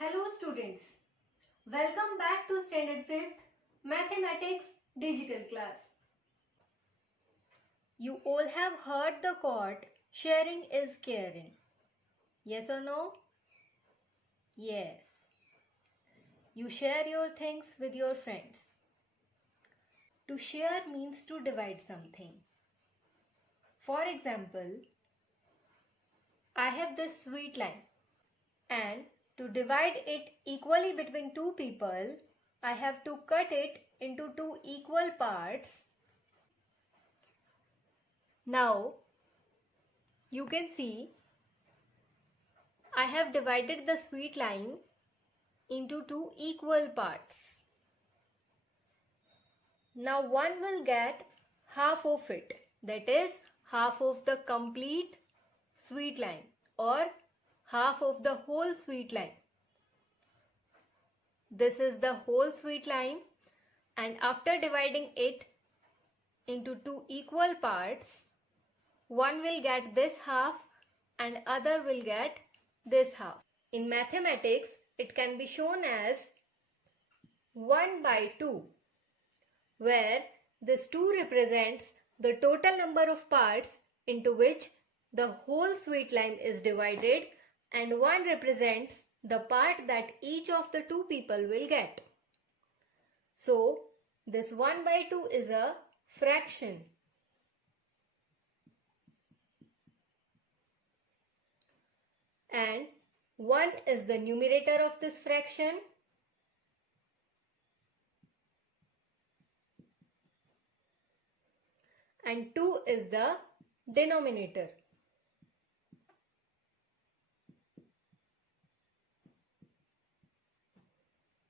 Hello students, welcome back to Standard 5th Mathematics Digital class. You all have heard the quote, sharing is caring. Yes or no? Yes. You share your things with your friends. To share means to divide something. For example, I have this sweet line and to divide it equally between two people, I have to cut it into two equal parts. Now, you can see I have divided the sweet line into two equal parts. Now one will get half of it, that is half of the complete sweet line or half of the whole sweet line. This is the whole sweet line, and after dividing it into two equal parts, one will get this half and other will get this half. In mathematics, it can be shown as 1 by 2, where this 2 represents the total number of parts into which the whole sweet line is divided, and 1 represents the part that each of the two people will get. So, this 1 by 2 is a fraction. And 1 is the numerator of this fraction. And 2 is the denominator.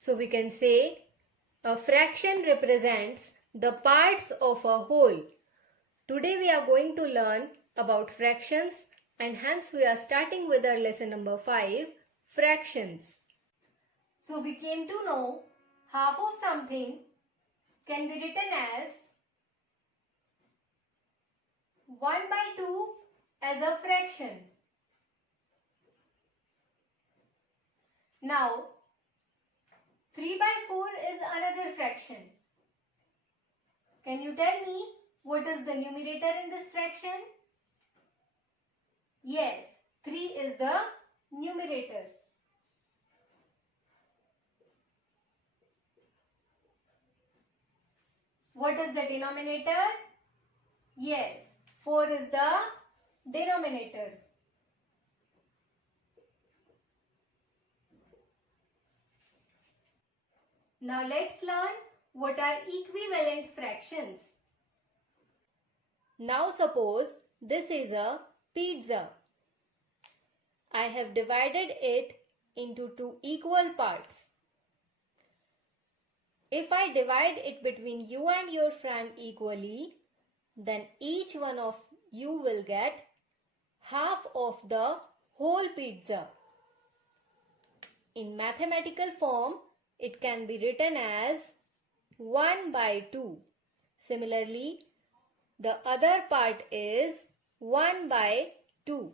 So we can say a fraction represents the parts of a whole. Today we are going to learn about fractions, and hence we are starting with our lesson number 5, fractions. So we came to know half of something can be written as 1 by 2 as a fraction. Now 3 by 4 is another fraction. Can you tell me what is the numerator in this fraction? Yes, 3 is the numerator. What is the denominator? Yes, 4 is the denominator. Now let's learn what are equivalent fractions. Now suppose this is a pizza. I have divided it into two equal parts. If I divide it between you and your friend equally, then each one of you will get half of the whole pizza. In mathematical form, it can be written as 1 by 2. Similarly, the other part is 1 by 2.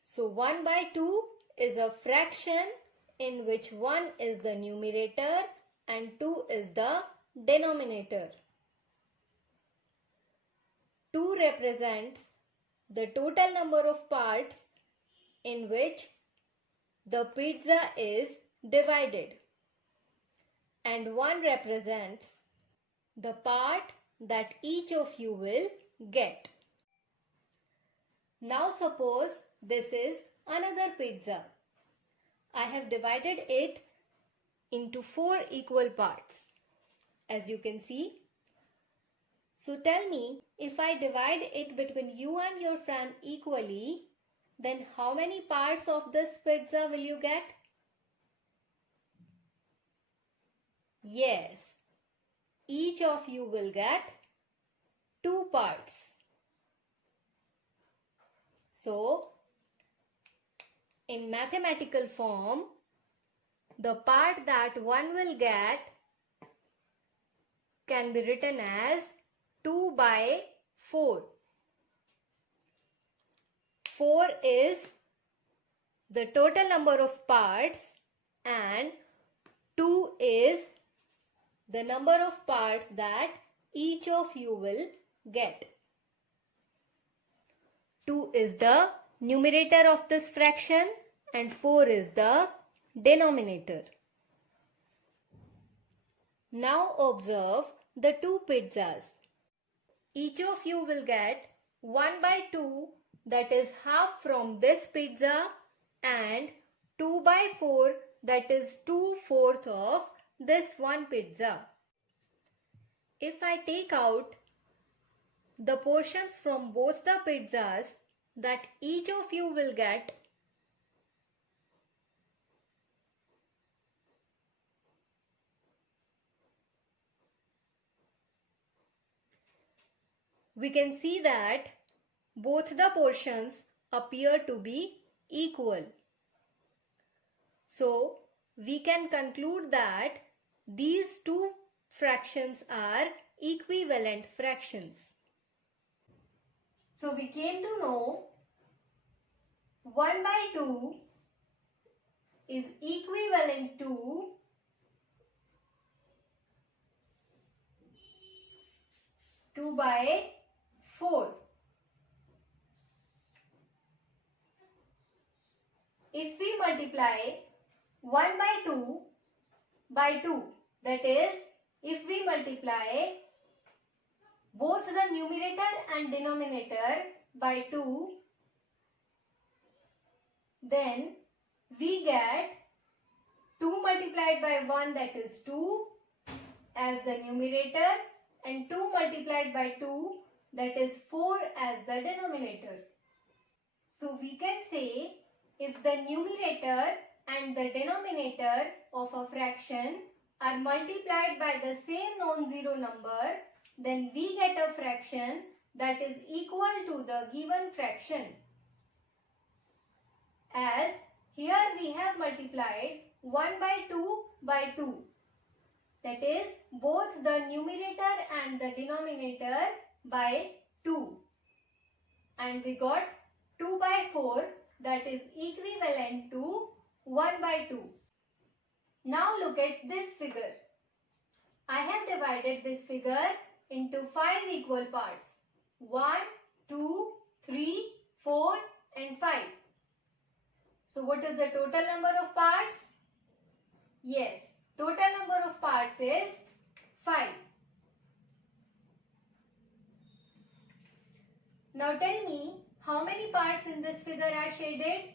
So 1 by 2 is a fraction in which 1 is the numerator and 2 is the denominator. 2 represents the total number of parts in which the pizza is divided, and 1 represents the part that each of you will get. Now suppose this is another pizza. I have divided it into 4 equal parts, as you can see. So tell me, if I divide it between you and your friend equally, then how many parts of this pizza will you get? Yes, each of you will get 2 parts. So, in mathematical form, the part that one will get can be written as 2 by 4. 4 is the total number of parts and 2 is the number of parts that each of you will get. 2 is the numerator of this fraction and 4 is the denominator. Now observe the two pizzas. Each of you will get 1 by 2, that is half from this pizza, and 2 by 4, that is 2/4 of this one pizza. If I take out the portions from both the pizzas that each of you will get, we can see that both the portions appear to be equal. So, we can conclude that these two fractions are equivalent fractions. So, we came to know 1 by 2 is equivalent to 2 by 4. If we multiply 1 by 2 by 2, that is, if we multiply both the numerator and denominator by 2, then we get 2 multiplied by 1, that is 2 as the numerator, and 2 multiplied by 2, that is 4 as the denominator. So we can say if the numerator and the denominator of a fraction are multiplied by the same non-zero number, then we get a fraction that is equal to the given fraction. As here we have multiplied 1 by 2 by 2. That is both the numerator and the denominator by 2. And we got 2 by 4, that is equivalent to 1 by 2. Now look at this figure. I have divided this figure into 5 equal parts. 1, 2, 3, 4 and 5. So what is the total number of parts? Yes, total number of parts is 5. Now tell me, how many parts in this figure are shaded?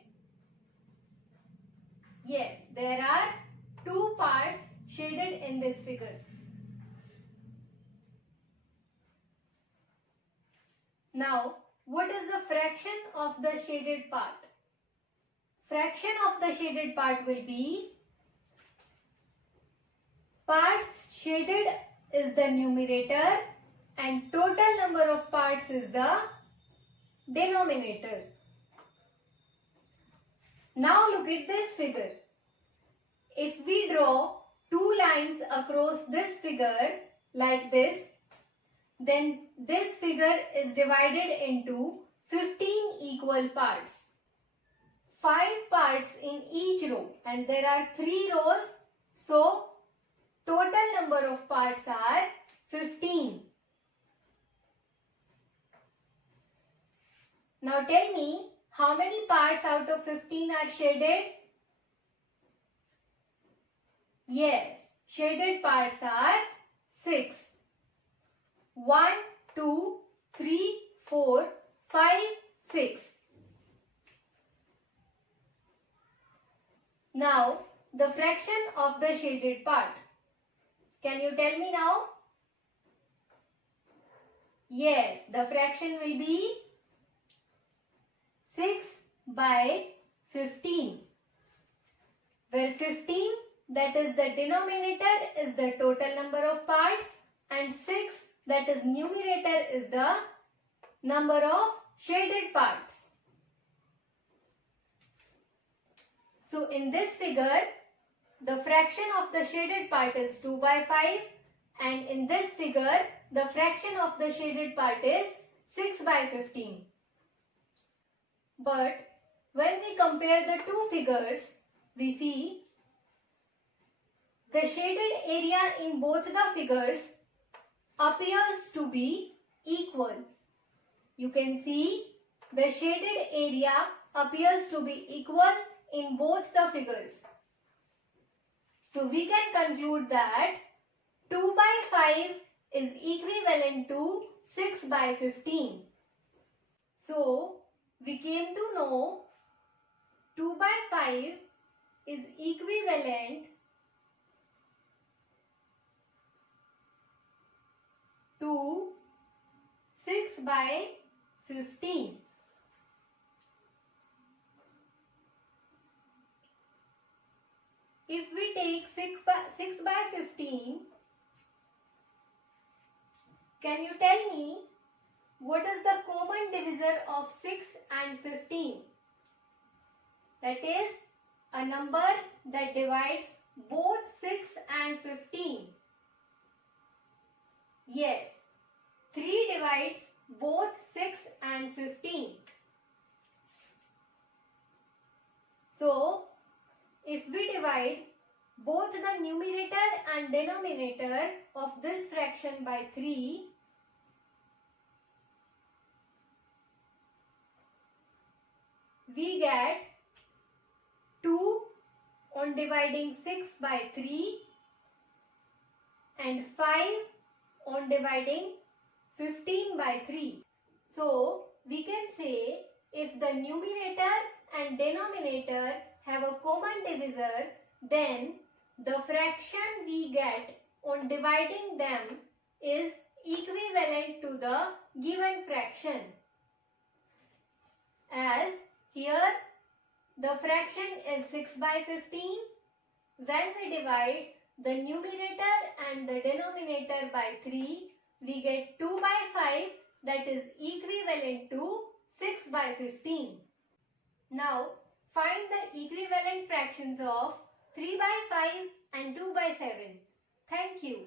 Yes, there are 2 parts shaded in this figure. Now, what is the fraction of the shaded part? Fraction of the shaded part will be, parts shaded is the numerator and total number of parts is the denominator. Now look at this figure. If we draw 2 lines across this figure like this, then this figure is divided into 15 equal parts. 5 parts in each row, and there are 3 rows, so total number of parts are 15. Now tell me, how many parts out of 15 are shaded? Yes, shaded parts are 6. 1, 2, 3, 4, 5, 6. Now, the fraction of the shaded part. Can you tell me now? Yes, the fraction will be 6 by 15. Where 15, that is the denominator, is the total number of parts, and 6, that is numerator, is the number of shaded parts. So in this figure, the fraction of the shaded part is 2 by 5, and in this figure, the fraction of the shaded part is 6 by 15. But When we compare the two figures, we see the shaded area in both the figures appears to be equal. You can see the shaded area appears to be equal in both the figures. So we can conclude that 2 by 5 is equivalent to 6 by 15. So we came to know 2 by 5 is equivalent to 6 by 15. If we take 6 by 15, can you tell me what is the common divisor of 6 and 15? That is a number that divides both 6 and 15. Yes, 3 divides both 6 and 15. So, if we divide both the numerator and denominator of this fraction by 3, we get 2 on dividing 6 by 3 and 5 on dividing 15 by 3. So, we can say if the numerator and denominator have a common divisor, then the fraction we get on dividing them is equivalent to the given fraction. As here the fraction is 6 by 15. When we divide the numerator and the denominator by 3, we get 2 by 5, that is equivalent to 6 by 15. Now find the equivalent fractions of 3 by 5 and 2 by 7. Thank you.